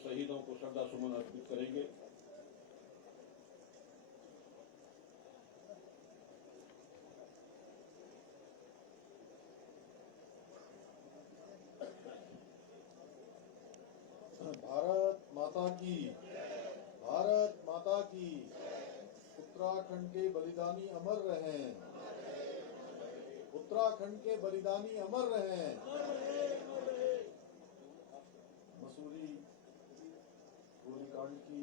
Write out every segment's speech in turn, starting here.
शहीदों को श्रद्धा सुमन अर्पित करेंगे। भारत माता की, भारत माता की। उत्तराखंड के बलिदानी अमर रहें, उत्तराखंड के बलिदानी अमर रहें। मसूरी गोलीकांड की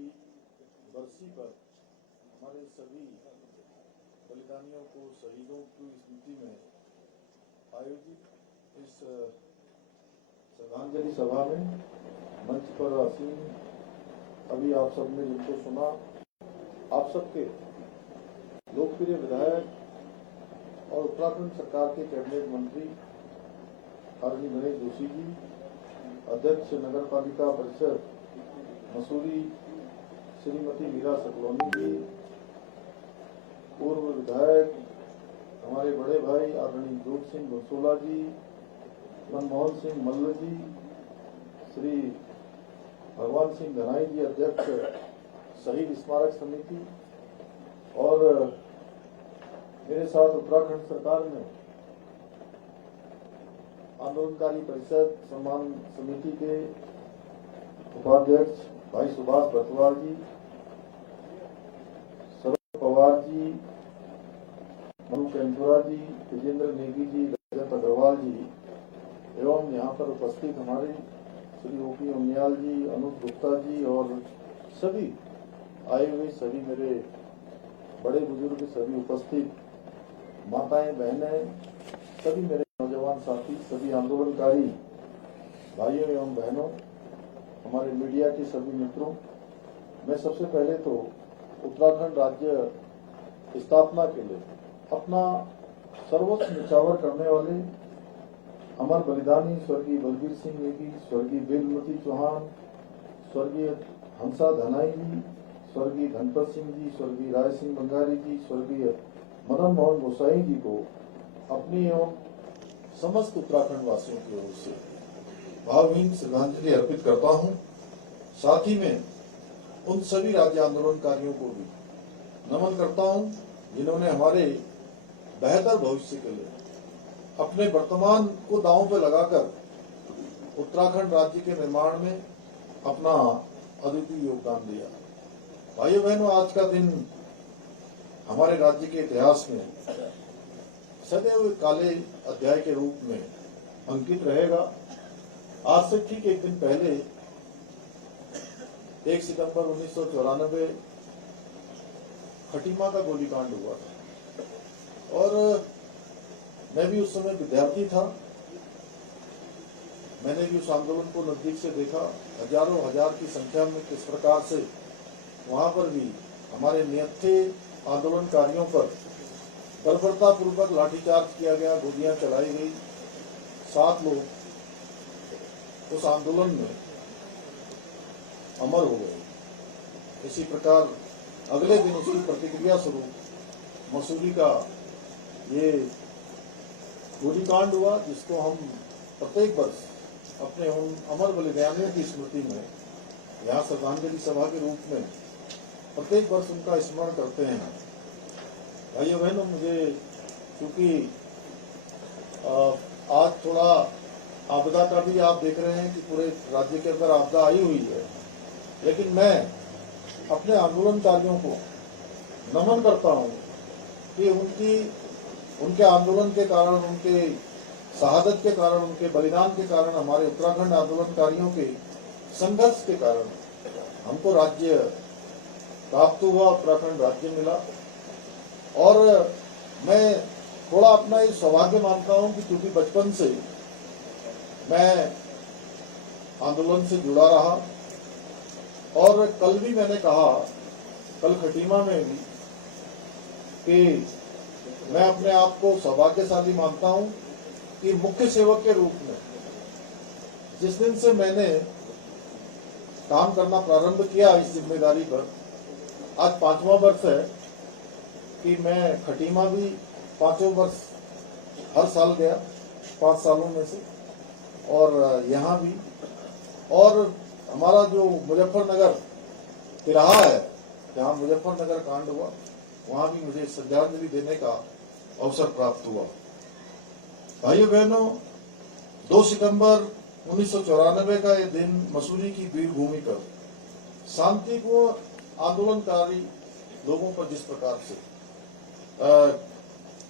बरसी पर हमारे सभी बलिदानियों को, शहीदों की स्मृति में आयोजित इस श्रद्धांजलि सभा में मंच पर आसीन अभी आप सबने जिनको सुना, आप सबके लोकप्रिय विधायक और उत्तराखंड सरकार के कैबिनेट मंत्री आदरणीय गणेश जोशी जी, अध्यक्ष नगर पालिका परिषद मसूरी श्रीमती मीरा सकलोनी जी, पूर्व विधायक हमारे बड़े भाई आदरणीय जोत सिंह बंसोला जी, मनमोहन सिंह मल्ल जी, श्री भगवान सिंह धनाई जी, अध्यक्ष शहीद स्मारक समिति, और मेरे साथ उत्तराखंड सरकार में आंदोलनकारी परिषद सम्मान समिति के उपाध्यक्ष भाई सुभाष बतवाल जी, शरद पवार जी, मनु कैंथुरा जी, विजेंद्र नेगी जी, रजत अग्रवाल जी, एवं यहाँ पर उपस्थित हमारे श्री ओपी उनियाल जी, अनूप गुप्ता जी और सभी आए हुए सभी मेरे बड़े बुजुर्ग, सभी उपस्थित माताएं, बहनें, सभी मेरे नौजवान साथी, सभी आंदोलनकारी भाइयों एवं बहनों, हमारे मीडिया के सभी मित्रों, मैं सबसे पहले तो उत्तराखंड राज्य स्थापना के लिए अपना सर्वोच्च न्यौछावर करने वाले अमर बलिदानी स्वर्गीय बलबीर सिंह नेगी, स्वर्गीय बेलमती चौहान, स्वर्गीय हंसा धनाई जी, स्वर्गीय धनपत सिंह जी, स्वर्गीय राय सिंह बंगारी जी, स्वर्गीय मदन मोहन गोसाई जी को अपनी एवं समस्त उत्तराखंड वासियों की ओर से भावहीन श्रद्धांजलि अर्पित करता हूं। साथ ही में उन सभी राज्य आंदोलनकारियों को भी नमन करता हूं जिन्होंने हमारे बेहतर भविष्य के लिए अपने वर्तमान को दांव पे लगाकर उत्तराखंड राज्य के निर्माण में अपना अद्वितीय योगदान दिया। भाइयों बहनों, आज का दिन हमारे राज्य के इतिहास में सदैव काले अध्याय के रूप में अंकित रहेगा। आज से ठीक एक दिन पहले 1 सितंबर 1994 खटीमा का गोलीकांड हुआ था और मैं भी उस समय विद्यार्थी था। मैंने भी उस आंदोलन को नजदीक से देखा, हजारों हजार की संख्या में किस प्रकार से वहां पर भी हमारे निहत्थे आंदोलनकारियों पर बर्बरतापूर्वक लाठीचार्ज किया गया, गोलियां चलाई गई। 7 लोग उस आंदोलन में अमर हो गए। इसी प्रकार अगले दिन उसकी प्रतिक्रिया स्वरूप मसूरी का ये गोलीकांड हुआ, जिसको हम प्रत्येक वर्ष अपने उन अमर बलिदानियों की स्मृति में यहाँ श्रद्धांजलि सभा के रूप में प्रत्येक वर्ष उनका स्मरण करते हैं। भाइयों बहनों, मुझे क्योंकि आज थोड़ा आपदा का भी आप देख रहे हैं कि पूरे राज्य के अंदर आपदा आई हुई है, लेकिन मैं अपने आंदोलनकारियों को नमन करता हूं कि उनके आंदोलन के कारण, उनके शहादत के कारण, उनके बलिदान के कारण, हमारे उत्तराखंड आंदोलनकारियों के संघर्ष के कारण हमको राज्य प्राप्त हुआ, उत्तराखंड राज्य मिला। और मैं थोड़ा अपना ये सौभाग्य मानता हूं कि क्योंकि बचपन से मैं आंदोलन से जुड़ा रहा और कल भी मैंने कहा, कल खटीमा में भी, कि मैं अपने आप को सौभाग्यशाली मानता हूं कि मुख्य सेवक के रूप में जिस दिन से मैंने काम करना प्रारंभ किया इस जिम्मेदारी पर, आज 5वां वर्ष है कि मैं खटीमा भी 5 वर्ष हर साल गया, 5 सालों में से, और यहाँ भी। और हमारा जो मुजफ्फरनगर तिराहा है, जहां मुजफ्फरनगर कांड हुआ, वहां भी मुझे श्रद्धांजलि देने का अवसर प्राप्त हुआ। भाइयों बहनों, 2 सितंबर 1994 का ये दिन मसूरी की वीर भूमि पर शांतिपूर्ण आंदोलनकारी लोगों पर जिस प्रकार से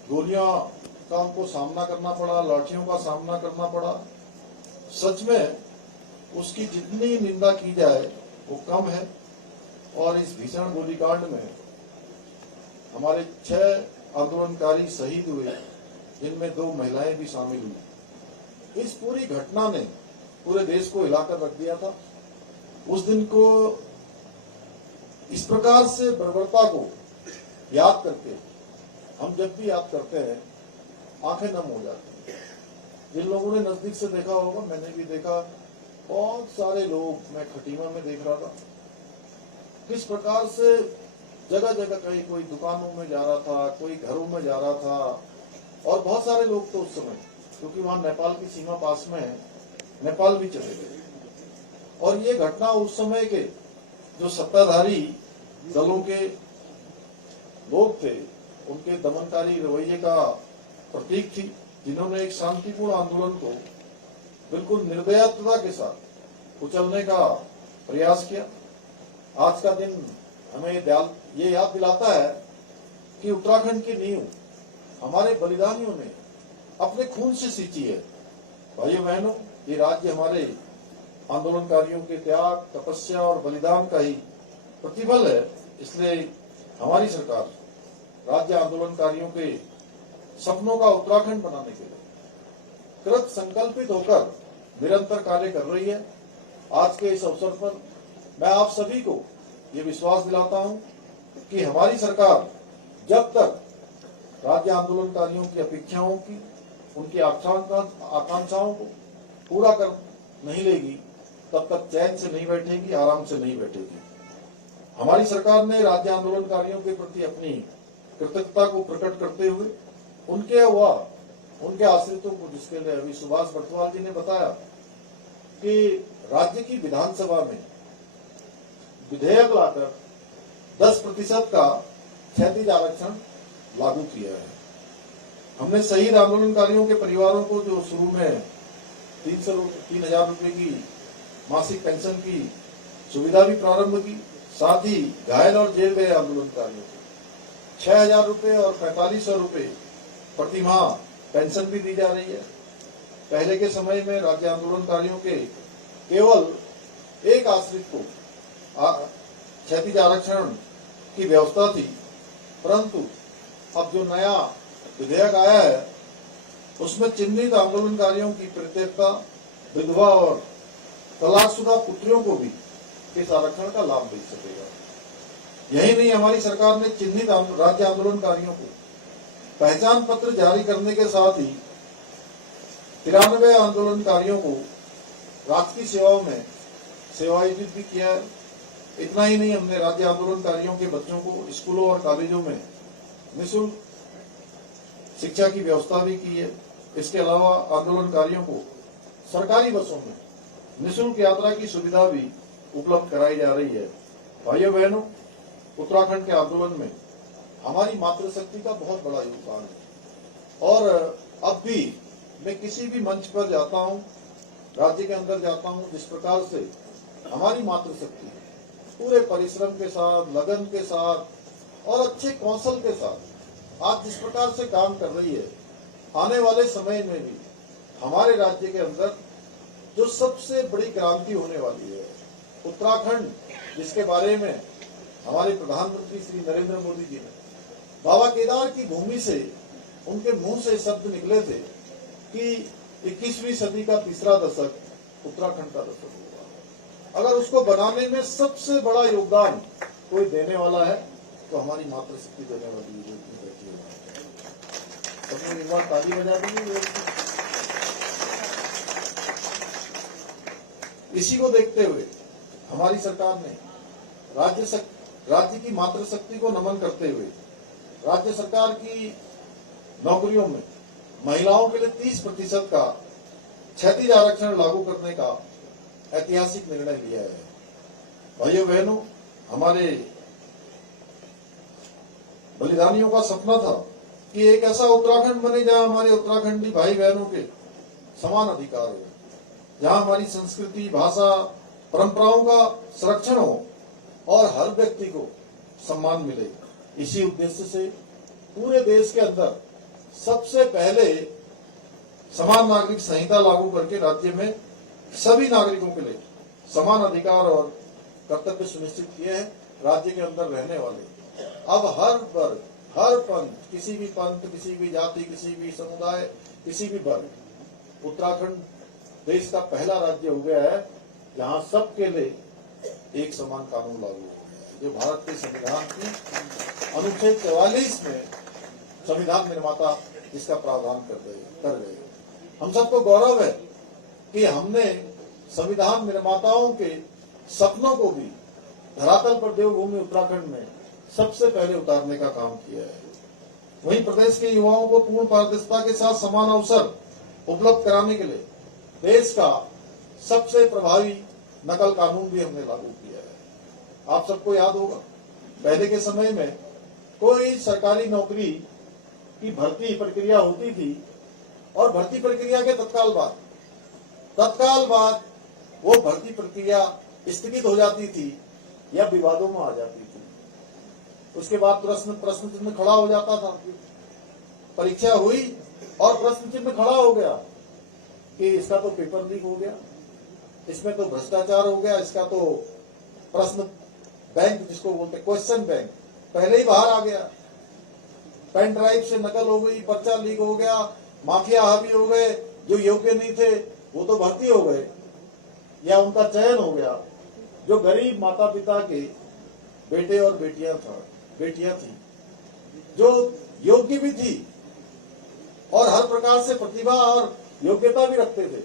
गोलियां का उनको सामना करना पड़ा, लाठियों का सामना करना पड़ा, सच में उसकी जितनी निंदा की जाए वो कम है। और इस भीषण गोलीकांड में हमारे 6 आंदोलनकारी शहीद हुए, जिनमें 2 महिलाएं भी शामिल हुई। इस पूरी घटना ने पूरे देश को हिलाकर रख दिया था। उस दिन को इस प्रकार से बर्बरता को याद करके हम जब भी याद करते हैं आंखें नम हो जाती हैं। जिन लोगों ने नजदीक से देखा होगा, मैंने भी देखा, बहुत सारे लोग, मैं खटीमा में देख रहा था किस प्रकार से जगह जगह कहीं कोई दुकानों में जा रहा था, कोई घरों में जा रहा था, और बहुत सारे लोग तो उस समय, क्योंकि वहां नेपाल की सीमा पास में है, नेपाल भी चले गए। और ये घटना उस समय के जो सत्ताधारी दलों के लोग थे, उनके दमनकारी रवैये का प्रतीक थी, जिन्होंने एक शांतिपूर्ण आंदोलन को बिल्कुल निर्दयता के साथ कुचलने का प्रयास किया। आज का दिन हमें ये याद दिलाता है कि उत्तराखंड की नींव हमारे बलिदानियों ने अपने खून से सींची है। भाइयों बहनों, ये राज्य हमारे आंदोलनकारियों के त्याग, तपस्या और बलिदान का ही प्रतिफल है। इसलिए हमारी सरकार राज्य आंदोलनकारियों के सपनों का उत्तराखंड बनाने के लिए कृत संकल्पित होकर निरंतर कार्य कर रही है। आज के इस अवसर पर मैं आप सभी को ये विश्वास दिलाता हूं कि हमारी सरकार जब तक राज्य आंदोलनकारियों की अपेक्षाओं की, उनकी आकांक्षाओं को पूरा कर नहीं लेगी, तब तक चैन से नहीं बैठेगी, आराम से नहीं बैठेगी। हमारी सरकार ने राज्य आंदोलनकारियों के प्रति अपनी कृतज्ञता को प्रकट करते हुए उनके आश्रितों को, जिसके लिए अभी सुभाष बर्तवाल जी ने बताया कि राज्य की विधानसभा में विधेयक लाकर 10% का क्षैतिज आरक्षण लागू किया है। हमने शहीद आंदोलनकारियों के परिवारों को जो शुरू में 3,000 रुपए की मासिक पेंशन की सुविधा भी प्रारंभ की, साथ ही घायल और जेल गए आंदोलनकारियों को 6,000 रुपए और 4,500 रुपए प्रतिमाह पेंशन भी दी जा रही है। पहले के समय में राज्य आंदोलनकारियों के केवल एक आश्रित को क्षैतिज आरक्षण की व्यवस्था थी, परंतु अब जो नया विधेयक आया है उसमें चिन्हित आंदोलनकारियों की प्रत्येकता, विधवा और तलाकशुदा पुत्रियों को भी इस आरक्षण का लाभ मिल सकेगा। यही नहीं, हमारी सरकार ने चिन्हित राज्य आंदोलनकारियों को पहचान पत्र जारी करने के साथ ही 93 आंदोलनकारियों को राजकीय सेवाओं में सेवायोजित भी किया है। इतना ही नहीं, हमने राज्य आंदोलनकारियों के बच्चों को स्कूलों और कॉलेजों में निःशुल्क शिक्षा की व्यवस्था भी की है। इसके अलावा आंदोलनकारियों को सरकारी बसों में निःशुल्क यात्रा की सुविधा भी उपलब्ध कराई जा रही है। भाइयों बहनों, उत्तराखंड के आंदोलन में हमारी मातृशक्ति का बहुत बड़ा योगदान है। और अब भी मैं किसी भी मंच पर जाता हूं, राज्य के अंदर जाता हूं, जिस प्रकार से हमारी मातृशक्ति पूरे परिश्रम के साथ, लगन के साथ और अच्छे कौशल के साथ आज जिस प्रकार से काम कर रही है, आने वाले समय में भी हमारे राज्य के अंदर जो सबसे बड़ी क्रांति होने वाली है, उत्तराखंड, जिसके बारे में हमारे प्रधानमंत्री श्री नरेंद्र मोदी जी ने बाबा केदार की भूमि से, उनके मुंह से शब्द निकले थे कि 21वीं सदी का तीसरा दशक उत्तराखंड का दशक होगा। अगर उसको बनाने में सबसे बड़ा योगदान कोई देने वाला है तो हमारी मातृशक्ति देने वाली है। सबने एक बार ताली बजा देंगे। इसी को देखते हुए हमारी सरकार ने राज्य की मातृशक्ति को नमन करते हुए राज्य सरकार की नौकरियों में महिलाओं के लिए 30% का क्षैतिज आरक्षण लागू करने का ऐतिहासिक निर्णय लिया है। भाइयों बहनों, हमारे बलिदानियों का सपना था कि एक ऐसा उत्तराखंड बने जहां हमारे उत्तराखंडी भाई बहनों के समान अधिकार हो, जहां हमारी संस्कृति, भाषा, परंपराओं का संरक्षण हो और हर व्यक्ति को सम्मान मिले। इसी उद्देश्य से पूरे देश के अंदर सबसे पहले समान नागरिक संहिता लागू करके राज्य में सभी नागरिकों के लिए समान अधिकार और कर्तव्य सुनिश्चित किए हैं। राज्य के अंदर रहने वाले अब हर वर्ग, हर पंथ, किसी भी जाति, किसी भी समुदाय, किसी भी वर्ग, उत्तराखंड देश का पहला राज्य हो गया है जहां सबके लिए एक समान कानून लागू हो गया है, जो भारत के संविधान की अनुच्छेद 44 में संविधान निर्माता इसका प्रावधान कर गए। हम सबको गौरव है कि हमने संविधान निर्माताओं के सपनों को भी धरातल पर देवभूमि उत्तराखंड में सबसे पहले उतारने का काम किया है। वहीं प्रदेश के युवाओं को पूर्ण पारदर्शिता के साथ समान अवसर उपलब्ध कराने के लिए देश का सबसे प्रभावी नकल कानून भी हमने लागू किया है। आप सबको याद होगा, पहले के समय में कोई सरकारी नौकरी की भर्ती प्रक्रिया होती थी और भर्ती प्रक्रिया के तत्काल बाद वो भर्ती प्रक्रिया स्थगित हो जाती थी या विवादों में आ जाती थी। उसके बाद प्रश्न चिन्ह खड़ा हो जाता था। परीक्षा हुई और प्रश्न चिन्ह खड़ा हो गया कि इसका तो पेपर लीक हो गया, इसमें तो भ्रष्टाचार हो गया, इसका तो प्रश्न बैंक जिसको बोलते क्वेश्चन बैंक पहले ही बाहर आ गया, पेन ड्राइव से नकल हो गई, पर्चा लीक हो गया, माफिया हावी हो गए, जो योग्य नहीं थे वो तो भर्ती हो गए या उनका चयन हो गया। जो गरीब माता पिता के बेटे और बेटियां थी, जो योग्य भी थी और हर प्रकार से प्रतिभा और योग्यता भी रखते थे,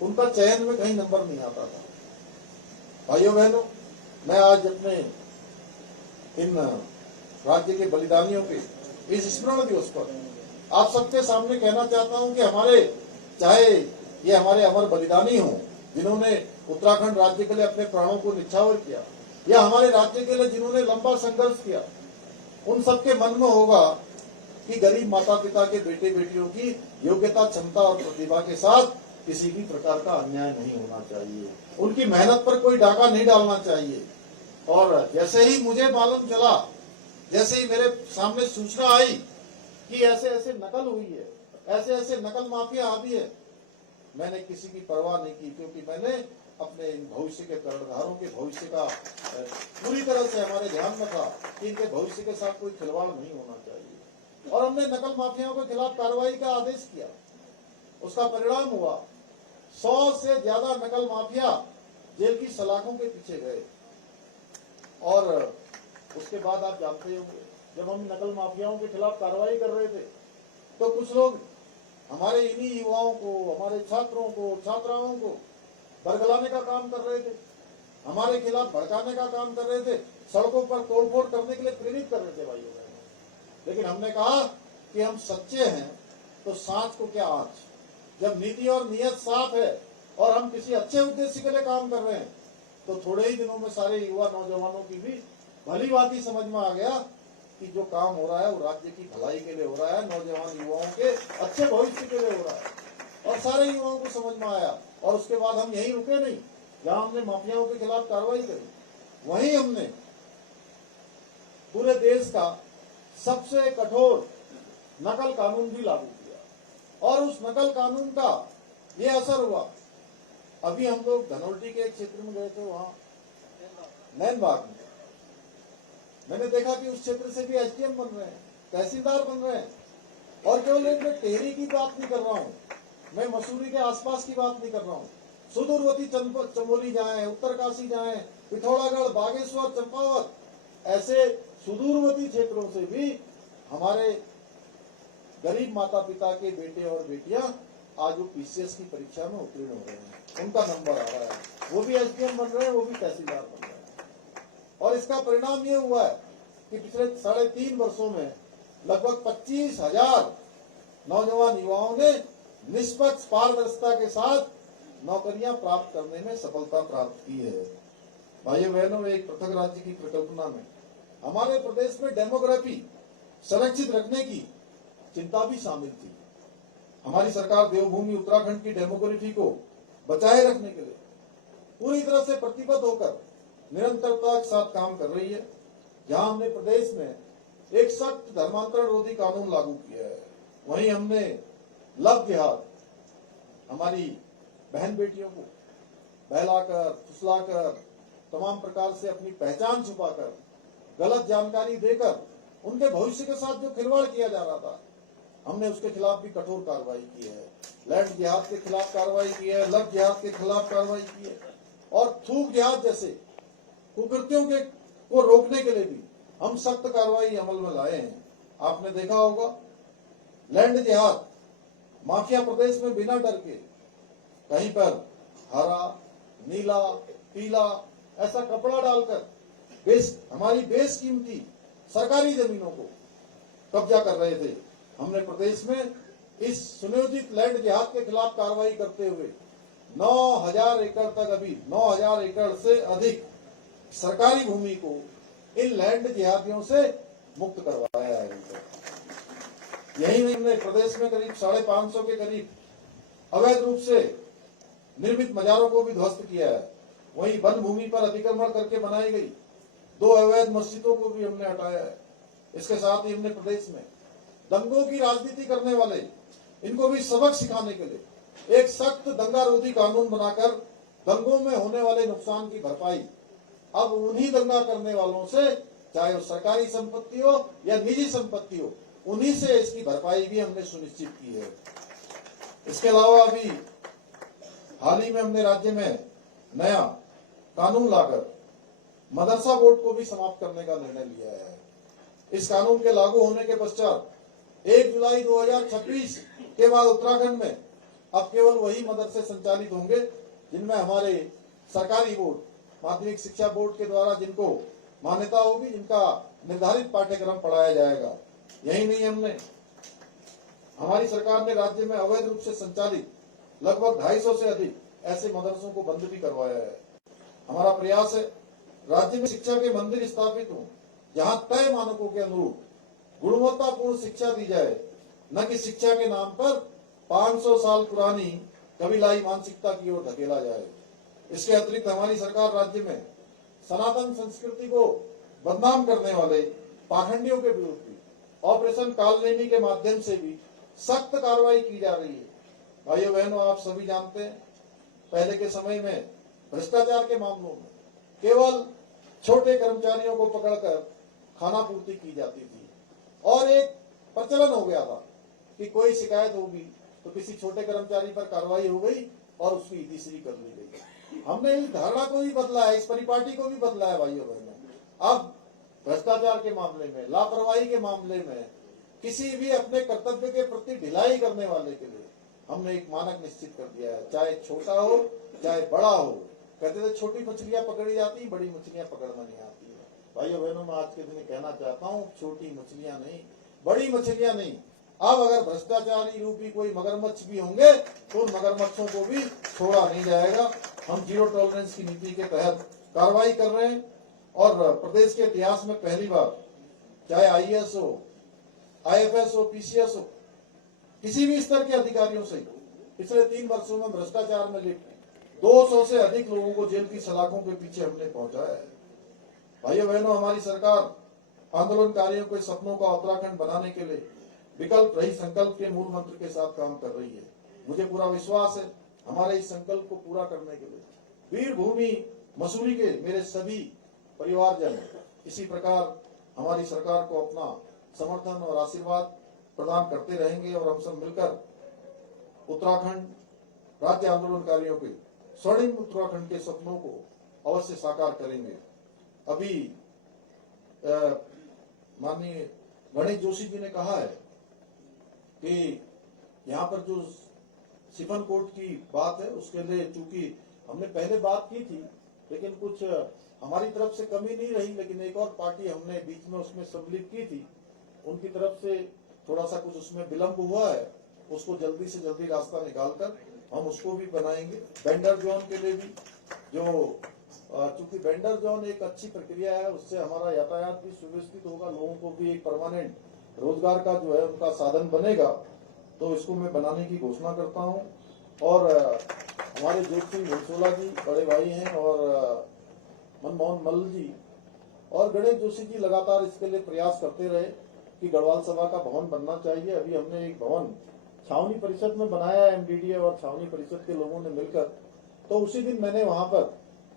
उनका चयन में कहीं नंबर नहीं आता था। भाइयों बहनों, मैं आज अपने इन राज्य के बलिदानियों के इस स्मरण दिवस पर आप सबके सामने कहना चाहता हूं कि चाहे ये हमारे अमर बलिदानी हों जिन्होंने उत्तराखंड राज्य के लिए अपने प्राणों को निछावर किया, या हमारे राज्य के लिए जिन्होंने लंबा संघर्ष किया, उन सबके मन में होगा कि गरीब माता पिता के बेटे बेटियों की योग्यता, क्षमता और प्रतिभा के साथ किसी भी प्रकार का अन्याय नहीं होना चाहिए, उनकी मेहनत पर कोई डाका नहीं डालना चाहिए। और जैसे ही मुझे मालूम चला, जैसे ही मेरे सामने सूचना आई कि ऐसे ऐसे नकल हुई है, ऐसे ऐसे नकल माफिया हावी है, मैंने किसी की परवाह नहीं की, क्योंकि मैंने अपने भविष्य के कर्णधारों के भविष्य का पूरी तरह से हमारे ध्यान में था कि इनके भविष्य के साथ कोई खिलवाड़ नहीं होना चाहिए। और हमने नकल माफियाओं के खिलाफ कार्रवाई का आदेश किया। उसका परिणाम हुआ 100 से ज्यादा नकल माफिया जेल की सलाखों के पीछे गए। और उसके बाद आप जानते होंगे, जब हम नकल माफियाओं के खिलाफ कार्रवाई कर रहे थे तो कुछ लोग हमारे इन्हीं युवाओं को, हमारे छात्रों को, छात्राओं को बरगलाने का काम कर रहे थे, हमारे खिलाफ भड़काने का काम कर रहे थे, सड़कों पर तोड़फोड़ करने के लिए प्रेरित कर रहे थे भाइयों बहनों। लेकिन हमने कहा कि हम सच्चे हैं तो सांच को क्या आँच। जब नीति और नियत साफ है और हम किसी अच्छे उद्देश्य के लिए काम कर रहे हैं तो थोड़े ही दिनों में सारे युवा नौजवानों की भी भली बात ही समझ में आ गया कि जो काम हो रहा है वो राज्य की भलाई के लिए हो रहा है, नौजवान युवाओं के अच्छे भविष्य के लिए हो रहा है। और सारे युवाओं को समझ में आया। और उसके बाद हम यही रुके नहीं, जहां हमने माफियाओं के खिलाफ कार्रवाई करी, वहीं हमने पूरे देश का सबसे कठोर नकल कानून भी लागू किया। और उस नकल कानून का ये असर हुआ। अभी हम लोग धनौल्टी के एक क्षेत्र में गए थे, वहां नैनबाग में मैंने देखा कि उस क्षेत्र से भी एसडीएम बन रहे हैं, तहसीलदार बन रहे हैं। और केवल एक मैं टेहरी की बात नहीं कर रहा हूँ, मैं मसूरी के आसपास की बात नहीं कर रहा हूँ, सुदूरवर्ती चमोली जाएं, उत्तरकाशी जाएं, पिथौरागढ़, बागेश्वर, चंपावत, ऐसे सुदूरवर्ती क्षेत्रों से भी हमारे गरीब माता पिता के बेटे और बेटियां आज वो पीसीएस की परीक्षा में उत्तीर्ण हो रहे हैं, उनका नंबर आ रहा है, वो भी एसडीएम बन रहे हैं, वो भी तहसीलदार बन रहे हैं। और इसका परिणाम ये हुआ है कि पिछले 3.5 वर्षों में लगभग 25,000 नौजवान युवाओं ने निष्पक्ष पारदर्शिता के साथ नौकरियां प्राप्त करने में सफलता प्राप्त की है। भाइयों बहनों, एक पृथक राज्य की परिकल्पना में हमारे प्रदेश में डेमोग्राफी संरक्षित रखने की चिंता भी शामिल थी। हमारी सरकार देवभूमि उत्तराखंड की डेमोग्राफी को बचाए रखने के लिए पूरी तरह से प्रतिबद्ध होकर निरंतरता के साथ काम कर रही है। जहां हमने प्रदेश में एक सख्त धर्मांतरण रोधी कानून लागू किया है, वहीं हमने लव जिहाद, हमारी बहन बेटियों को बहलाकर फुसलाकर तमाम प्रकार से अपनी पहचान छुपाकर गलत जानकारी देकर उनके भविष्य के साथ जो खिलवाड़ किया जा रहा था, हमने उसके खिलाफ भी कठोर कार्रवाई की है। लैंड जिहाद के खिलाफ कार्रवाई की है, लव जिहाद के खिलाफ कार्रवाई की है और थूक जिहाद जैसे कुकृत्यों के को रोकने के लिए भी हम सख्त कार्रवाई अमल में लाए हैं। आपने देखा होगा, लैंड जिहाद माफिया प्रदेश में बिना डर के कहीं पर हरा, नीला, पीला ऐसा कपड़ा डालकर हमारी बेशकीमती सरकारी जमीनों को कब्जा कर रहे थे। हमने प्रदेश में इस सुनियोजित लैंड जिहाद के खिलाफ कार्रवाई करते हुए 9,000 एकड़ तक, अभी 9,000 एकड़ से अधिक सरकारी भूमि को इन लैंड जिहादियों से मुक्त करवाया है। यही नहीं, हमने प्रदेश में करीब 550 के करीब अवैध रूप से निर्मित मजारों को भी ध्वस्त किया है। वहीं वन भूमि पर अतिक्रमण करके बनाई गई 2 अवैध मस्जिदों को भी हमने हटाया है। इसके साथ ही हमने प्रदेश में दंगों की राजनीति करने वाले, इनको भी सबक सिखाने के लिए एक सख्त दंगा रोधी कानून बनाकर दंगों में होने वाले नुकसान की भरपाई अब उन्हीं दंगा करने वालों से, चाहे वो सरकारी संपत्ति हो या निजी संपत्ति हो, उन्हीं से इसकी भरपाई भी हमने सुनिश्चित की है। इसके अलावा अभी हाल ही में हमने राज्य में नया कानून लाकर मदरसा बोर्ड को भी समाप्त करने का निर्णय लिया है। इस कानून के लागू होने के पश्चात 1 जुलाई 2026 के बाद उत्तराखंड में अब केवल वही मदरसे संचालित होंगे जिनमें हमारे सरकारी बोर्ड, माध्यमिक शिक्षा बोर्ड के द्वारा जिनको मान्यता होगी, जिनका निर्धारित पाठ्यक्रम पढ़ाया जाएगा। यही नहीं, हमारी सरकार ने राज्य में अवैध रूप से संचालित लगभग 250 से अधिक ऐसे मदरसों को बंद भी करवाया है। हमारा प्रयास है राज्य में शिक्षा के मंदिर स्थापित हों, जहां तय मानकों के अनुरूप गुणवत्तापूर्ण शिक्षा दी जाए, न कि शिक्षा के नाम पर 500 साल पुरानी कबीलाई मानसिकता की ओर धकेला जाए। इसके अतिरिक्त हमारी सरकार राज्य में सनातन संस्कृति को बदनाम करने वाले पाखंडियों के विरुद्ध भी ऑपरेशन कालनेमी के माध्यम से भी सख्त कार्रवाई की जा रही है। भाइयों बहनों, आप सभी जानते हैं, पहले के समय में भ्रष्टाचार के मामलों में केवल छोटे कर्मचारियों को पकड़कर खाना पूर्ति की जाती थी और एक प्रचलन हो गया था कि कोई शिकायत होगी तो किसी छोटे कर्मचारी पर कार्रवाई हो गई और उसकी तीसरी कर ली गई। हमने इस धारणा को भी बदला है, इस परिपाटी को भी बदला है। भाइयों बहनों, अब भ्रष्टाचार के मामले में, लापरवाही के मामले में, किसी भी अपने कर्तव्य के प्रति ढिलाई करने वाले के लिए हमने एक मानक निश्चित कर दिया है, चाहे छोटा हो चाहे बड़ा हो। कहते थे छोटी मछलियां पकड़ी जाती, बड़ी मछलियां पकड़ना नहीं आती है। भाइयों बहनों, मैं आज के दिन कहना चाहता हूँ, छोटी मछलियां नहीं, बड़ी मछलियां नहीं, अब अगर भ्रष्टाचारी रूपी कोई मगरमच्छ भी होंगे तो उन मगरमच्छों को भी छोड़ा नहीं जाएगा। हम जीरो टॉलरेंस की नीति के तहत कार्रवाई कर रहे हैं और प्रदेश के इतिहास में पहली बार, चाहे आईएएस हो, आईएफएस हो, पीसीएस हो, किसी भी स्तर के अधिकारियों से पिछले 3 वर्षों में भ्रष्टाचार में लिप्त 200 से अधिक लोगों को जेल की सलाखों के पीछे हमने पहुंचाया है। भाइयों बहनों, हमारी सरकार आंदोलनकारियों के सपनों का उत्तराखंड बनाने के लिए विकल्प रही संकल्प के मूल मंत्र के साथ काम कर रही है। मुझे पूरा विश्वास है हमारे इस संकल्प को पूरा करने के लिए वीर भूमि मसूरी के मेरे सभी परिवारजन इसी प्रकार हमारी सरकार को अपना समर्थन और आशीर्वाद प्रदान करते रहेंगे और हम सब मिलकर उत्तराखंड राज्य आंदोलनकारियों के स्वर्णिम उत्तराखंड के सपनों को अवश्य साकार करेंगे। अभी माननीय गणेश जोशी जी ने कहा है कि यहाँ पर जो सिफन कोर्ट की बात है उसके लिए चूंकि हमने पहले बात की थी लेकिन कुछ हमारी तरफ से कमी नहीं रही, लेकिन एक और पार्टी हमने बीच में उसमें सम्मिलित की थी, उनकी तरफ से थोड़ा सा कुछ उसमें विलंब हुआ है। उसको जल्दी से जल्दी रास्ता निकालकर हम उसको भी बनाएंगे। वेंडर जोन के लिए भी जो चूंकि वेंडर जोन एक अच्छी प्रक्रिया है, उससे हमारा यातायात भी सुव्यवस्थित होगा, लोगों को भी एक परमानेंट रोजगार का जो है उनका साधन बनेगा, तो इसको मैं बनाने की घोषणा करता हूं। और हमारे जोत सिंह घनसोला जी बड़े भाई हैं और मनमोहन मल्ल जी और गणेश जोशी जी लगातार इसके लिए प्रयास करते रहे कि गढ़वाल सभा का भवन बनना चाहिए। अभी हमने एक भवन छावनी परिषद में बनाया है, एमडीडीए और छावनी परिषद के लोगों ने मिलकर। तो उसी दिन मैंने वहां पर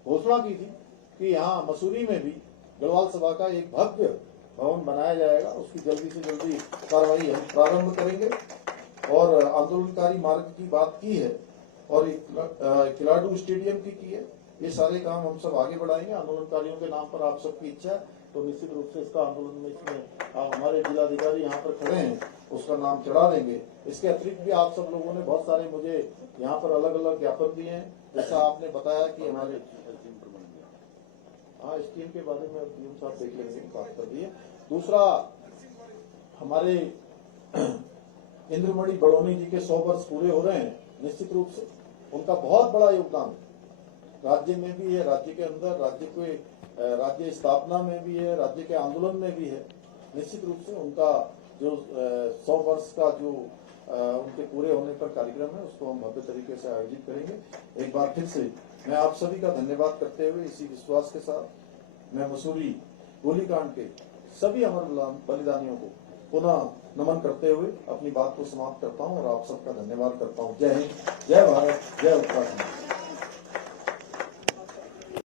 घोषणा की थी कि यहाँ मसूरी में भी गढ़वाल सभा का एक भव्य भवन बनाया जाएगा। उसकी जल्दी से जल्दी कार्रवाई हम प्रारंभ करेंगे और आंदोलनकारी मार्ग की बात की है और खिलाड़ू स्टेडियम की है। ये सारे काम हम सब आगे बढ़ाएंगे। आंदोलनकारियों के नाम पर आप सबकी इच्छा है तो निश्चित रूप से इसका आंदोलन में इसमें आप हमारे जिलाधिकारी यहाँ पर खड़े हैं उसका नाम चढ़ा देंगे। इसके अतिरिक्त भी आप सब लोगों ने बहुत सारे मुझे यहाँ पर अलग अलग ज्ञापन दिए हैं, जैसा आपने बताया कि हमारे हाँ स्कीम के बारे में डीएम साहब देख लेंगे, बात कर दिए। दूसरा, हमारे इंद्रमणि बड़ोनी जी के 100 वर्ष पूरे हो रहे हैं। निश्चित रूप से उनका बहुत बड़ा योगदान राज्य में भी है, राज्य के अंदर राज्य स्थापना में भी है, राज्य के आंदोलन में भी है। निश्चित रूप से उनका जो 100 वर्ष का जो उनके पूरे होने पर कार्यक्रम है उसको हम भव्य तरीके से आयोजित करेंगे। एक बार फिर से मैं आप सभी का धन्यवाद करते हुए इसी विश्वास के साथ मैं मसूरी गोलीकांड के सभी अमर बलिदानियों को पुनः नमन करते हुए अपनी बात को समाप्त करता हूं और आप सबका धन्यवाद करता हूं। जय हिंद, जय भारत, जय उत्तराखंड।